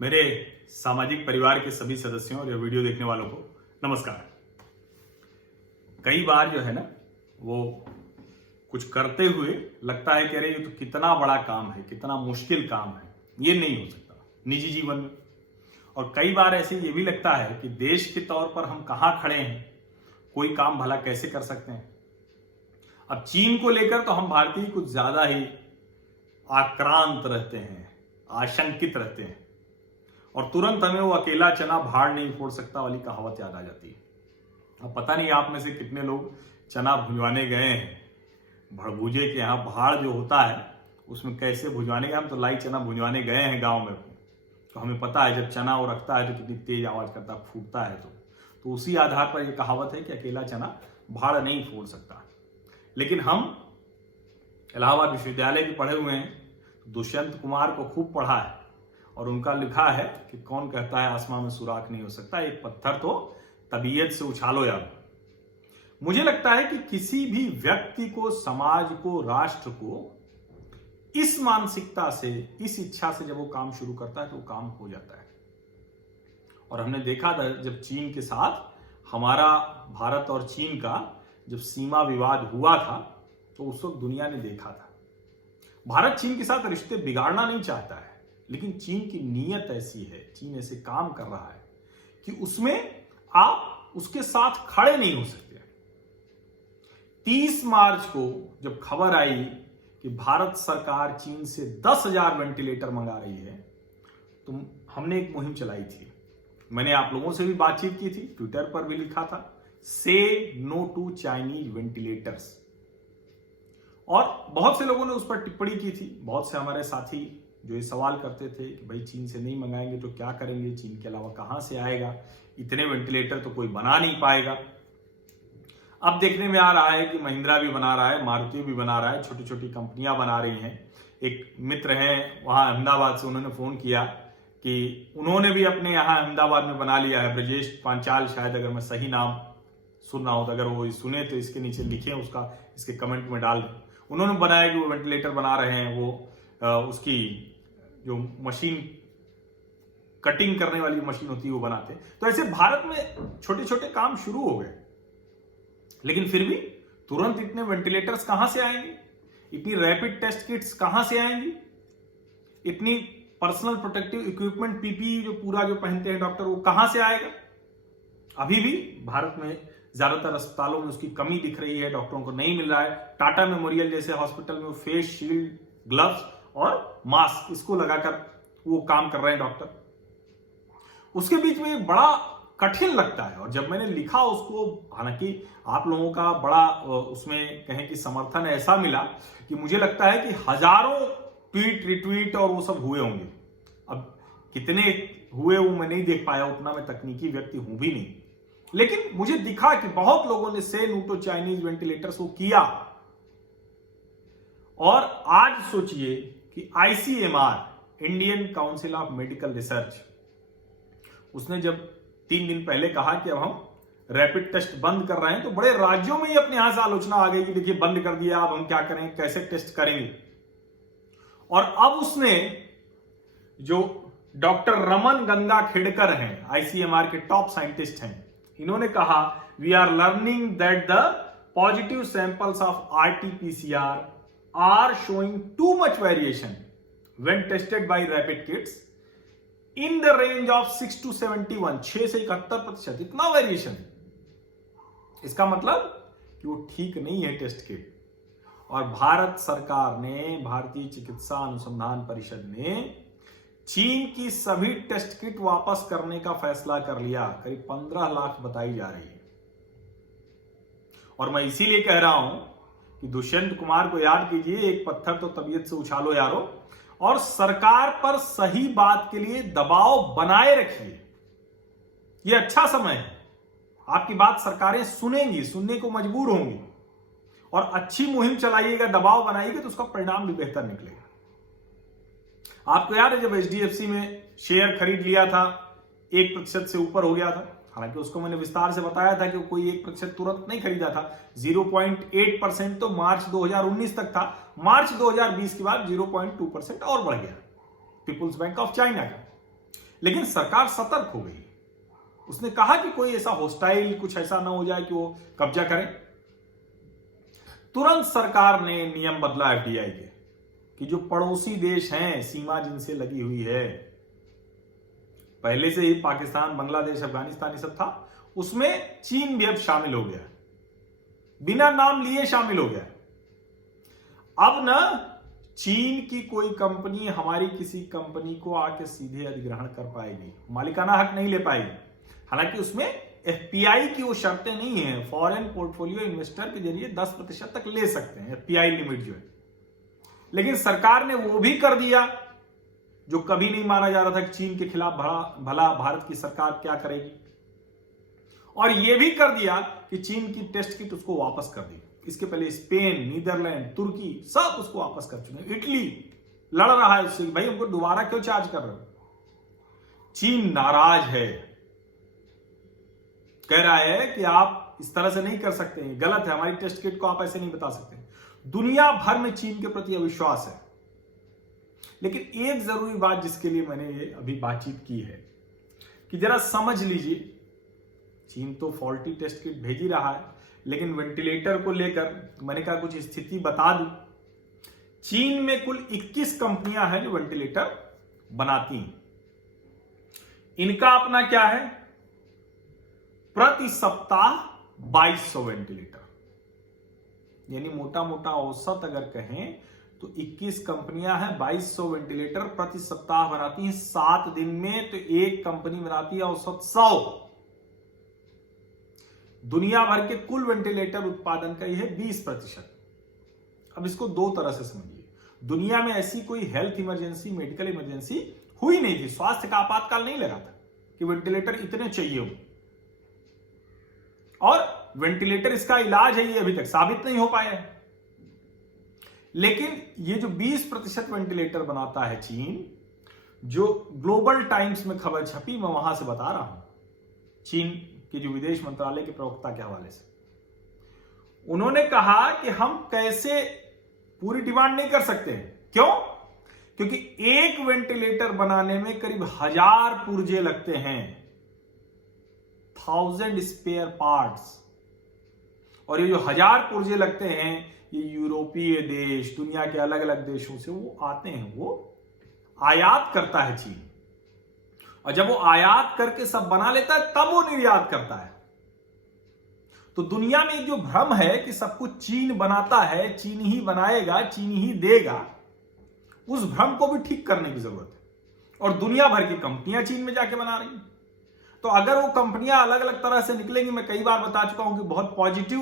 मेरे सामाजिक परिवार के सभी सदस्यों और वीडियो देखने वालों को नमस्कार। कई बार जो है ना वो कुछ करते हुए लगता है कि अरे ये तो कितना बड़ा काम है, कितना मुश्किल काम है, ये नहीं हो सकता निजी जीवन में। और कई बार ऐसे ये भी लगता है कि देश के तौर पर हम कहाँ खड़े हैं, कोई काम भला कैसे कर सकते हैं। अब चीन को लेकर तो हम भारतीय कुछ ज्यादा ही आक्रांत रहते हैं, आशंकित रहते हैं और तुरंत हमें वो अकेला चना भाड़ नहीं फोड़ सकता वाली कहावत याद आ जाती है। अब पता नहीं आप में से कितने लोग चना भुंजवाने गए हैं। भड़भूजे के यहाँ भाड़ जो होता है उसमें कैसे भुंजवाने गए, हम तो लाई चना भुंजवाने गए हैं गांव में, तो हमें पता है जब चना वो रखता है तो कितनी तेज आवाज करता, फूटता है। तो उसी आधार पर यह कहावत है कि अकेला चना भाड़ नहीं फोड़ सकता। लेकिन हम इलाहाबाद विश्वविद्यालय के पढ़े हुए हैं, दुष्यंत कुमार को खूब पढ़ा है और उनका लिखा है कि कौन कहता है आसमान में सुराख नहीं हो सकता, एक पत्थर तो तबीयत से उछालो यार। मुझे लगता है कि किसी भी व्यक्ति को, समाज को, राष्ट्र को इस मानसिकता से, इस इच्छा से जब वो काम शुरू करता है तो वो काम हो जाता है। और हमने देखा था जब चीन के साथ हमारा, भारत और चीन का जब सीमा विवाद हुआ था तो उस वक्त दुनिया ने देखा था। भारत चीन के साथ रिश्ते बिगाड़ना नहीं चाहता है, लेकिन चीन की नीयत ऐसी है, चीन ऐसे काम कर रहा है कि उसमें आप उसके साथ खड़े नहीं हो सकते। 30 मार्च को जब खबर आई कि भारत सरकार चीन से 10,000 वेंटिलेटर मंगा रही है तो हमने एक मुहिम चलाई थी। मैंने आप लोगों से भी बातचीत की थी, ट्विटर पर भी लिखा था, से नो टू चाइनीज वेंटिलेटर्स। और बहुत से लोगों ने उस पर टिप्पणी की थी। बहुत से हमारे साथी जो ये सवाल करते थे कि भाई चीन से नहीं मंगाएंगे तो क्या करेंगे, चीन के अलावा कहां से आएगा, इतने वेंटिलेटर तो कोई बना नहीं पाएगा। अब देखने में आ रहा है कि महिंद्रा भी बना रहा है, मारुति भी बना रहा है, छोटी छोटी कंपनियां बना रही हैं। एक मित्र हैं वहां अहमदाबाद से, उन्होंने फोन किया कि उन्होंने भी अपने यहाँ अहमदाबाद में बना लिया है, ब्रजेश पांचाल शायद, अगर मैं सही नाम सुन रहा हूं तो, अगर वो सुने तो इसके नीचे लिखे, उसका इसके कमेंट में डाल दें। उन्होंने बनाया कि वो वेंटिलेटर बना रहे हैं, वो उसकी जो मशीन, कटिंग करने वाली मशीन होती है वो बनाते। तो ऐसे भारत में छोटे छोटे काम शुरू हो गए, लेकिन फिर भी तुरंत इतने वेंटिलेटर्स कहां से आएंगे, इतनी रैपिड टेस्ट किट्स कहां से आएंगी, इतनी पर्सनल प्रोटेक्टिव इक्विपमेंट पीपीई जो पूरा जो पहनते हैं डॉक्टर, वो कहां से आएगा। अभी भी भारत में ज्यादातर अस्पतालों में उसकी कमी दिख रही है, डॉक्टरों को नहीं मिल रहा है। टाटा मेमोरियल जैसे हॉस्पिटल में फेस शील्ड, ग्लव्स और मास्क, इसको लगाकर वो काम कर रहे हैं डॉक्टर। उसके बीच में बड़ा कठिन लगता है। और जब मैंने लिखा उसको, हालांकि आप लोगों का बड़ा उसमें कहें कि समर्थन ऐसा मिला कि मुझे लगता है कि हजारों ट्वीट, रिट्वीट और वो सब हुए होंगे। अब कितने हुए वो मैं नहीं देख पाया, उतना मैं तकनीकी व्यक्ति हूं भी नहीं, लेकिन मुझे दिखा कि बहुत लोगों ने से नो टू चाइनीज वेंटिलेटर्स को किया। और आज सोचिए कि ICMR, Indian council of medical research, उसने जब 3 दिन पहले कहा कि अब हम रैपिड टेस्ट बंद कर रहे हैं, तो बड़े राज्यों में ही अपने यहां से आलोचना आ गई कि देखिए बंद कर दिया, अब हम क्या करें, कैसे टेस्ट करेंगे। और अब उसने, जो डॉक्टर रमन गंगा खेड़कर हैं, आईसीएमआर के टॉप साइंटिस्ट हैं, इन्होंने कहा we are learning that the positive samples of RTPCR are showing too much variation when tested by rapid kits in the range of 6 to 71, 6 से 71%, इतना वेरिएशन। इसका मतलब कि वो ठीक नहीं है टेस्ट किट। और भारत सरकार ने, भारतीय चिकित्सा अनुसंधान परिषद ने चीन की सभी टेस्ट किट वापस करने का फैसला कर लिया। करीब 15 लाख बताई जा रही है। और मैं इसीलिए कह रहा हूं कि दुष्यंत कुमार को याद कीजिए, एक पत्थर तो तबीयत से उछालो यारो, और सरकार पर सही बात के लिए दबाव बनाए रखिए। यह अच्छा समय है, आपकी बात सरकारें सुनेंगी, सुनने को मजबूर होंगी। और अच्छी मुहिम चलाइएगा, दबाव बनाइएगा तो उसका परिणाम भी बेहतर निकलेगा। आपको याद है जब एचडीएफसी में शेयर खरीद लिया था, 1% से ऊपर हो गया था, हालांकि उसको मैंने विस्तार से बताया था कि कोई 1% तुरंत नहीं खरीदा था। 0.8% तो मार्च 2019 तक था, मार्च 2020 के बाद 0.2% और बढ़ गया पीपुल्स बैंक ऑफ चाइना का। लेकिन सरकार सतर्क हो गई। उसने कहा कि कोई ऐसा हॉस्टाइल कुछ ऐसा ना हो जाए कि वो कब्जा करे। तुरंत सरकार ने नियम बदला एफडीआई के कि जो पड़ोसी देश हैं, सीमा जिनसे लगी हुई है, पहले से ही पाकिस्तान, बांग्लादेश, अफगानिस्तान ये सब था, उसमें चीन भी अब शामिल हो गया, बिना नाम लिए शामिल हो गया। अब ना चीन की कोई कंपनी हमारी किसी कंपनी को आके सीधे अधिग्रहण कर पाएगी, मालिकाना हक नहीं ले पाएगी। हालांकि उसमें एफपीआई की वो शर्तें नहीं है, फॉरेन पोर्टफोलियो इन्वेस्टर के जरिए 10% तक ले सकते हैं, एफपीआई लिमिट जो है। लेकिन सरकार ने वो भी कर दिया जो कभी नहीं माना जा रहा था कि चीन के खिलाफ भला भारत की सरकार क्या करेगी, और ये भी कर दिया कि चीन की टेस्ट किट उसको वापस कर दी। इसके पहले स्पेन, नीदरलैंड, तुर्की सब उसको वापस कर चुके हैं। इटली लड़ रहा है उससे, भाई हमको दोबारा क्यों चार्ज कर रहे हो। चीन नाराज है, कह रहा है कि आप इस तरह से नहीं कर सकते, गलत है, हमारी टेस्ट किट को आप ऐसे नहीं बता सकते। दुनिया भर में चीन के प्रति अविश्वास है। लेकिन एक जरूरी बात जिसके लिए मैंने ये अभी बातचीत की है कि जरा समझ लीजिए, चीन तो फॉल्टी टेस्ट किट भेज ही रहा है, लेकिन वेंटिलेटर को लेकर मैंने कहा कुछ स्थिति बता दूं। चीन में कुल 21 कंपनियां हैं जो वेंटिलेटर बनाती हैं। इनका अपना क्या है, प्रति सप्ताह 2200 वेंटिलेटर, यानी मोटा मोटा औसत अगर कहें तो 21 कंपनियां हैं, 2200 वेंटिलेटर प्रति सप्ताह बनाती हैं। 7 दिन में तो एक कंपनी बनाती है औसत 100। दुनिया भर के कुल वेंटिलेटर उत्पादन का यह है 20%। अब इसको दो तरह से समझिए। दुनिया में ऐसी कोई हेल्थ इमरजेंसी, मेडिकल इमरजेंसी हुई नहीं थी, स्वास्थ्य का आपातकाल नहीं लगा था कि वेंटिलेटर इतने चाहिए हो, और वेंटिलेटर इसका इलाज है ये अभी तक साबित नहीं हो पाया है। लेकिन ये जो 20% वेंटिलेटर बनाता है चीन, जो ग्लोबल टाइम्स में खबर छपी, मैं वहां से बता रहा हूं, चीन के जो विदेश मंत्रालय के प्रवक्ता के हवाले से, उन्होंने कहा कि हम कैसे पूरी डिमांड नहीं कर सकते। क्यों? क्योंकि एक वेंटिलेटर बनाने में करीब 1000 पुर्जे लगते हैं, 1000 स्पेयर पार्ट्स। और ये जो 1000 पुर्जे लगते हैं, ये यूरोपीय देश, दुनिया के अलग अलग देशों से वो आते हैं, वो आयात करता है चीन। और जब वो आयात करके सब बना लेता है तब वो निर्यात करता है। तो दुनिया में एक जो भ्रम है कि सब कुछ चीन बनाता है, चीन ही बनाएगा, चीन ही देगा, उस भ्रम को भी ठीक करने की जरूरत है। और दुनिया भर की कंपनियां चीन में जाके बना रही हैं। तो अगर वो कंपनियां अलग अलग तरह से निकलेंगी, मैं कई बार बता चुका हूं कि बहुत पॉजिटिव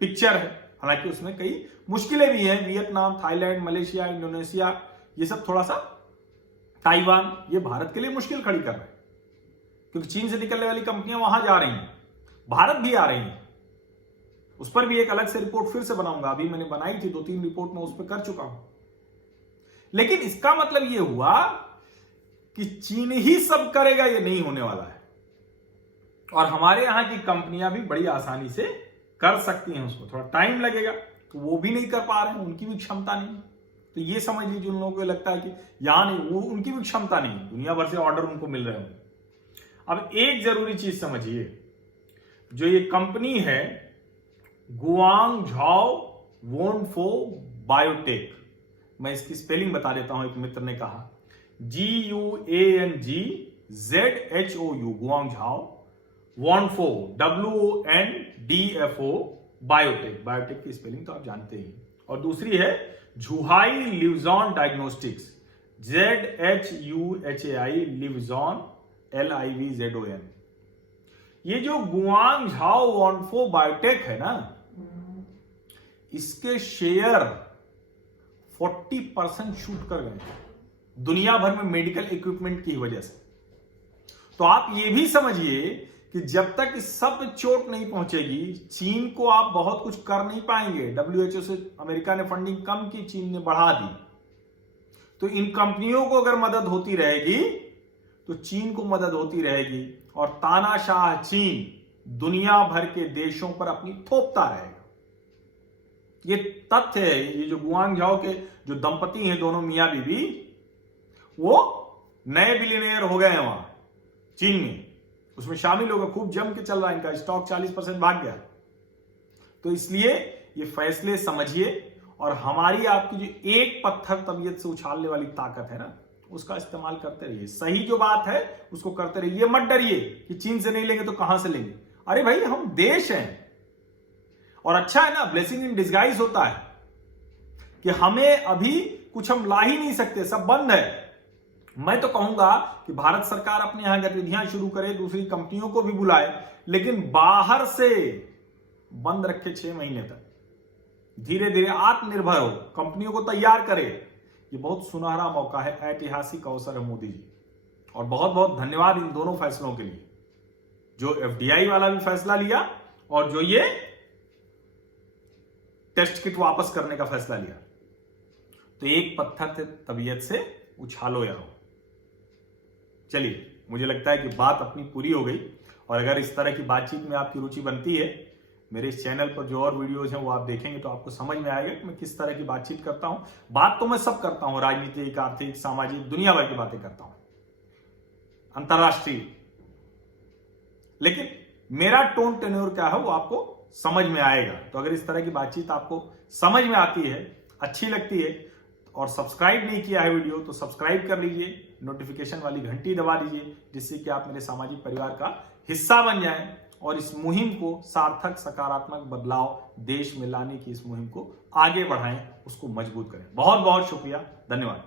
पिक्चर है। हालांकि उसमें कई मुश्किलें भी हैं, वियतनाम, थाईलैंड, मलेशिया, इंडोनेशिया, ये सब थोड़ा सा, ताइवान, ये भारत के लिए मुश्किल खड़ी कर रहे हैं, क्योंकि चीन से निकलने वाली कंपनियां वहां जा रही हैं, भारत भी आ रही हैं। उस पर भी एक अलग से रिपोर्ट फिर से बनाऊंगा, अभी मैंने बनाई थी 2-3 रिपोर्ट में उस पर कर चुका हूं। लेकिन इसका मतलब यह हुआ कि चीन ही सब करेगा, यह नहीं होने वाला है। और हमारे यहां की कंपनियां भी बड़ी आसानी से कर सकती हैं, उसको थोड़ा टाइम लगेगा, तो वो भी नहीं कर पा रहे हैं, उनकी भी क्षमता नहीं। तो ये समझ लीजिए, उन लोगों को लगता है कि यहां नहीं, वो उनकी भी क्षमता नहीं, दुनिया भर से ऑर्डर उनको मिल रहे होंगे। अब एक जरूरी चीज समझिए, जो ये कंपनी है गुआंगझाओ वोनफो बायोटेक, मैं इसकी स्पेलिंग बता देता हूं। एक मित्र ने कहा GUANGZHOU, गुआंगझाओ, वोनफो WONDFO, बायोटेक। बायोटेक की स्पेलिंग तो आप जानते ही। और दूसरी है झुहाई लिवजॉन डायग्नोस्टिक्स, ZHUHAI लिवजॉन LIVZON। ये जो गुआंगझाओ वोनफो बायोटेक है ना, इसके शेयर 40% शूट कर गए दुनिया भर में मेडिकल इक्विपमेंट की वजह से। तो आप ये भी समझिए कि जब तक इस सब पे चोट नहीं पहुंचेगी, चीन को आप बहुत कुछ कर नहीं पाएंगे। WHO से अमेरिका ने फंडिंग कम की, चीन ने बढ़ा दी। तो इन कंपनियों को अगर मदद होती रहेगी तो चीन को मदद होती रहेगी, और तानाशाह चीन दुनिया भर के देशों पर अपनी थोपता रहेगा। ये तथ्य है। ये जो गुआंगझाओ के जो दंपति हैं, दोनों मियां बीवी, वो नए बिलियनियर हो गए हैं वहां चीन में, उसमें शामिल होगा, खूब जम के चल रहा है, इनका स्टॉक 40% भाग गया। तो इसलिए ये फैसले समझिए और हमारी आपकी जो एक पत्थर तबीयत से उछालने वाली ताकत है ना, उसका इस्तेमाल करते रहिए। सही जो बात है उसको करते रहिए, मत डरिए कि चीन से नहीं लेंगे तो कहां से लेंगे। अरे भाई हम देश हैं, और अच्छा है ना, ब्लेसिंग इन डिस्गाइज होता है कि हमें अभी कुछ हम ला ही नहीं सकते, सब बंद है। मैं तो कहूंगा कि भारत सरकार अपने यहां गतिविधियां शुरू करे, दूसरी कंपनियों को भी बुलाए, लेकिन बाहर से बंद रखे 6 महीने तक, धीरे धीरे आत्मनिर्भर हो, कंपनियों को तैयार करे। ये बहुत सुनहरा मौका है, ऐतिहासिक अवसर है मोदी जी, और बहुत बहुत धन्यवाद इन दोनों फैसलों के लिए, जो एफडीआई वाला भी फैसला लिया और जो ये टेस्ट किट वापस करने का फैसला लिया। तो एक पत्थर तबीयत से उछालो यारो। चलिए, मुझे लगता है कि बात अपनी पूरी हो गई, और अगर इस तरह की बातचीत में आपकी रुचि बनती है, मेरे इस चैनल पर जो और वीडियोज हैं वो आप देखेंगे तो आपको समझ में आएगा कि मैं किस तरह की बातचीत करता हूं। बात तो मैं सब करता हूं, राजनीतिक, आर्थिक, सामाजिक, दुनिया भर की बातें करता हूं, अंतरराष्ट्रीय, लेकिन मेरा टोन टेन्योर क्या है वो आपको समझ में आएगा। तो अगर इस तरह की बातचीत आपको समझ में आती है, अच्छी लगती है, और सब्सक्राइब नहीं किया है वीडियो तो सब्सक्राइब कर लीजिए, नोटिफिकेशन वाली घंटी दबा दीजिए, जिससे कि आप मेरे सामाजिक परिवार का हिस्सा बन जाएं और इस मुहिम को, सार्थक सकारात्मक बदलाव देश में लाने की इस मुहिम को आगे बढ़ाएं, उसको मजबूत करें। बहुत बहुत शुक्रिया, धन्यवाद।